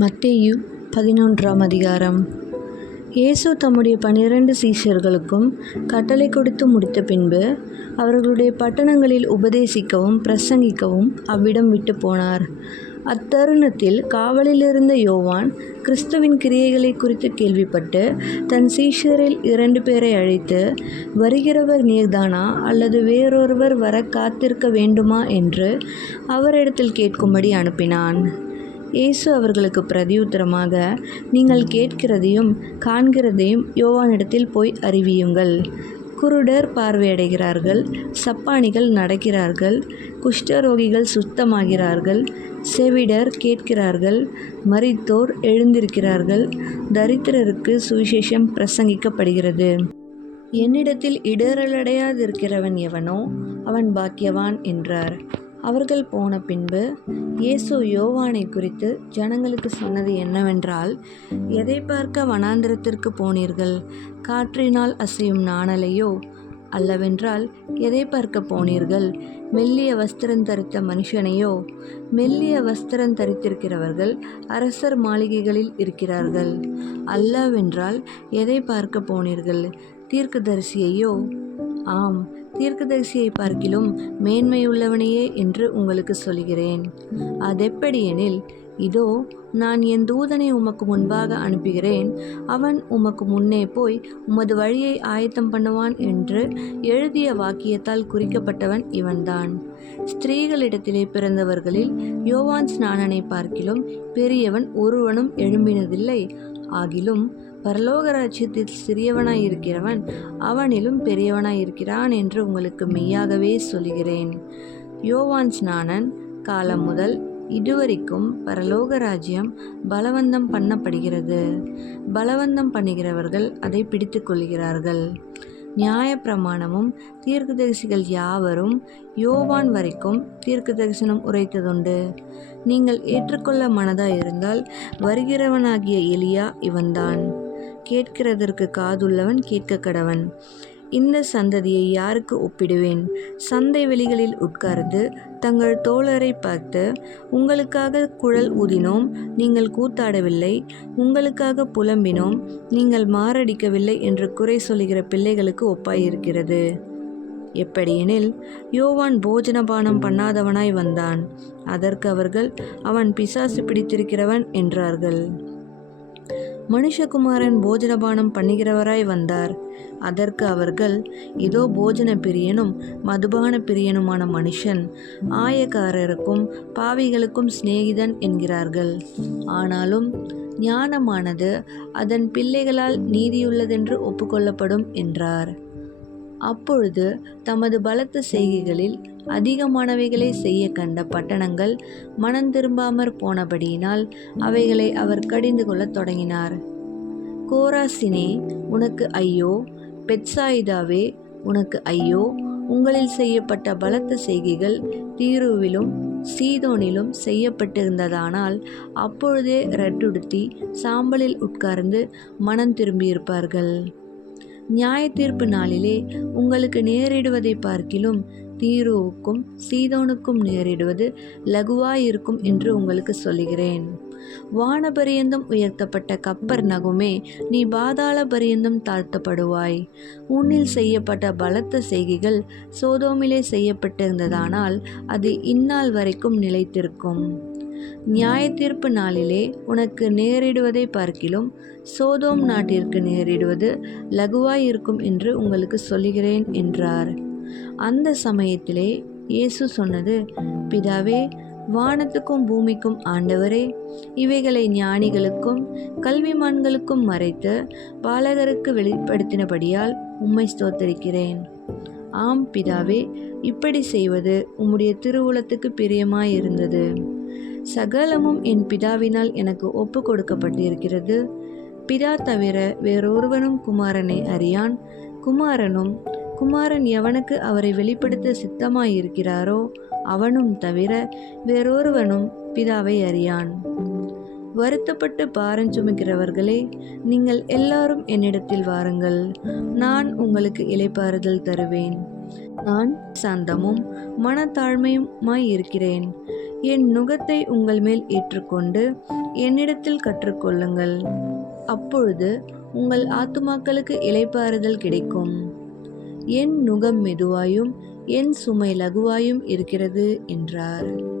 மத்தேயு 11ஆம் அதிகாரம். இயேசு தம்முடைய 12 சீஷர்களுக்கும் கட்டளை கொடுத்து முடித்த பின்பு அவர்களுடைய பட்டணங்களில் உபதேசிக்கவும் பிரசங்கிக்கவும் அவ்விடம் விட்டு போனார். அத்தருணத்தில் காவலிலிருந்த யோவான் கிறிஸ்துவின் கிரியைகளை குறித்து கேள்விப்பட்டு தன் சீஷரில் 2 பேரை அழைத்து, வருகிறவர் நீர்தானா அல்லது வேறொருவர் வர காத்திருக்க வேண்டுமா என்று அவரிடத்தில் கேட்கும்படி அனுப்பினான். இயேசு அவர்களுக்கு பிரதியுத்தரமாக, நீங்கள் கேட்கிறதையும் காண்கிறதையும் யோவானிடத்தில் போய் அறிவியுங்கள். குருடர் பார்வையடைகிறார்கள், சப்பாணிகள் நடக்கிறார்கள், குஷ்டரோகிகள் சுத்தமாகிறார்கள், செவிடர் கேட்கிறார்கள், மரித்தோர் எழுந்திருக்கிறார்கள், தரித்திரருக்கு சுவிசேஷம் பிரசங்கிக்கப்படுகிறது. என்னிடத்தில் இடறலடையாதிருக்கிறவன் எவனோ அவன் பாக்கியவான் என்றார். அவர்கள் போன பின்பு இயேசு யோவானை குறித்து ஜனங்களுக்கு சொன்னது என்னவென்றால், எதை பார்க்க வனாந்திரத்திற்கு போனீர்கள்? காற்றினால் அசையும் நாணலையோ? அல்லவென்றால் எதை பார்க்க போனீர்கள்? மெல்லிய வஸ்திரம் தரித்த மனுஷனையோ? மெல்லிய வஸ்திரம் தரித்திருக்கிறவர்கள் அரசர் மாளிகைகளில் இருக்கிறார்கள். அல்லவென்றால் எதை பார்க்க போனீர்கள்? தீர்க்கதரிசியையோ? ஆம், தீர்க்கதரிசியை பார்க்கிலும் மேன்மையுள்ளவனையே என்று உங்களுக்கு சொல்கிறேன். அதெப்படியெனில், இதோ நான் என் தூதனை உமக்கு முன்பாக அனுப்புகிறேன், அவன் உமக்கு முன்னே போய் உமது வழியை ஆயத்தம் பண்ணுவான் என்று எழுதிய வாக்கியத்தால் குறிக்கப்பட்டவன் இவன்தான். ஸ்திரீகளிடத்திலே பிறந்தவர்களில் யோவான் ஸ்நானனை பார்க்கிலும் பெரியவன் ஒருவனும் எழும்பினதில்லை. ஆகிலும் பரலோக ராஜ்யத்தில் சிறியவனாயிருக்கிறவன் அவனிலும் பெரியவனாயிருக்கிறான் என்று உங்களுக்கு மெய்யாகவே சொல்கிறேன். யோவான் ஸ்நானன் காலம் முதல் இதுவரைக்கும் பரலோக ராஜ்யம் பலவந்தம் பண்ணப்படுகிறது. பலவந்தம் பண்ணுகிறவர்கள் அதை பிடித்து கொள்கிறார்கள். நியாயப்பிரமாணமும் தீர்க்கதரிசிகள் யாவரும் யோவான் வரைக்கும் தீர்க்க தரிசனம் உரைத்ததுண்டு. நீங்கள் ஏற்றுக்கொள்ள மனதாயிருந்தால் வருகிறவனாகிய எலியா இவன்தான். கேட்கிறதற்கு காதுள்ளவன் கேட்க கடவன். இந்த சந்ததியை யாருக்கு ஒப்பிடுவேன்? சந்தை வெளிகளில் உட்கார்ந்து தங்கள் தோழரை பார்த்து, உங்களுக்காக குழல் ஊதினோம், நீங்கள் கூத்தாடவில்லை, உங்களுக்காக புலம்பினோம், நீங்கள் மாரடிக்கவில்லை என்று குறை சொல்லுகிற பிள்ளைகளுக்கு ஒப்பாயிருக்கிறது. எப்படியெனில், யோவான் போஜனபானம் பண்ணாதவனாய் வந்தான், அதற்கு அவர்கள், அவன் பிசாசு பிடித்திருக்கிறவன் என்றார்கள். மனுஷகுமாரன் போஜனபானம் பண்ணுகிறவராய் வந்தார், அதற்கு அவர்கள், இதோ போஜன பிரியனும் மதுபான பிரியனுமான மனுஷன், ஆயக்காரருக்கும் பாவிகளுக்கும் சிநேகிதன் என்கிறார்கள். ஆனாலும் ஞானமானது அதன் பிள்ளைகளால் நீதியுள்ளதென்று ஒப்புக்கொள்ளப்படும் என்றார். அப்பொழுது தமது பலத்த செய்கைகளில் அதிகமானவைகளை செய்ய கண்ட பட்டணங்கள் மனந்திரும்பாமற் போனபடியினால் அவைகளை அவர் கடிந்து கொள்ளத் தொடங்கினார். கோராசினே, உனக்கு ஐயோ! பெத்சாயிதாவே, உனக்கு ஐயோ! உங்களில் செய்யப்பட்ட பலத்த செய்கைகள் தீருவிலும் சீதோனிலும் செய்யப்பட்டிருந்ததானால் அப்பொழுதே ரட்டுடுத்தி சாம்பலில் உட்கார்ந்து மனம் திரும்பியிருப்பார்கள். நியாய தீர்ப்பு நாளிலே உங்களுக்கு நேரிடுவதை பார்க்கிலும் தீருவுக்கும் சீதோனுக்கும் நேரிடுவது லகுவாயிருக்கும் என்று உங்களுக்கு சொல்லுகிறேன். வானபரியந்தம் உயர்த்தப்பட்ட கப்பர்நகுமே, நீ பாதாள பரியந்தம் தாழ்த்தப்படுவாய். உன்னில் செய்யப்பட்ட பலத்த செய்கைகள் சோதோமிலே செய்யப்பட்டிருந்ததானால் அது இந்நாள் வரைக்கும் நிலைத்திருக்கும். நியாய தீர்ப்பு நாளிலே உனக்கு நேரிடுவதை பார்க்கிலும் சோதோம் நாட்டிற்கு நேரிடுவது லகுவாயிருக்கும் என்று உங்களுக்கு சொல்லுகிறேன் என்றார். அந்த சமயத்திலே இயேசு சொன்னது, பிதாவே, வானத்துக்கும் பூமிக்கும் ஆண்டவரே, இவைகளை ஞானிகளுக்கும் கல்விமான்களுக்கும் மறைத்து பாலகருக்கு வெளிப்படுத்தினபடியால் உம்மை ஸ்தோத்தரிக்கிறேன். ஆம் பிதாவே, இப்படி செய்வது உம்முடைய திருவுளத்துக்கு பிரியமாயிருந்தது. சகலமும் என் பிதாவினால் எனக்கு ஒப்பு கொடுக்கப்பட்டிருக்கிறது. பிதா தவிர வேறொருவனும் குமாரனை அறியான், குமாரன் எவனுக்கு அவரை வெளிப்படுத்த சித்தமாயிருக்கிறாரோ அவனும் தவிர வேறொருவனும் பிதாவை அறியான். வருத்தப்பட்டு பாரஞ்சுமக்கிறவர்களே, நீங்கள் எல்லாரும் என்னிடத்தில் வாருங்கள், நான் உங்களுக்கு இளைப்பாறுதல் தருவேன். நான் சாந்தமும் மனத்தாழ்மையுமாய் இருக்கிறேன். என் நுகத்தை உங்கள் மேல் ஏற்றுக்கொண்டு என்னிடத்தில் கற்றுக்கொள்ளுங்கள். அப்பொழுது உங்கள் ஆத்துமாக்களுக்கு இளைப்பாறுதல் கிடைக்கும். என் நுகம் மெதுவாயும் என் சுமை லகுவாயும் இருக்கிறது என்றார்.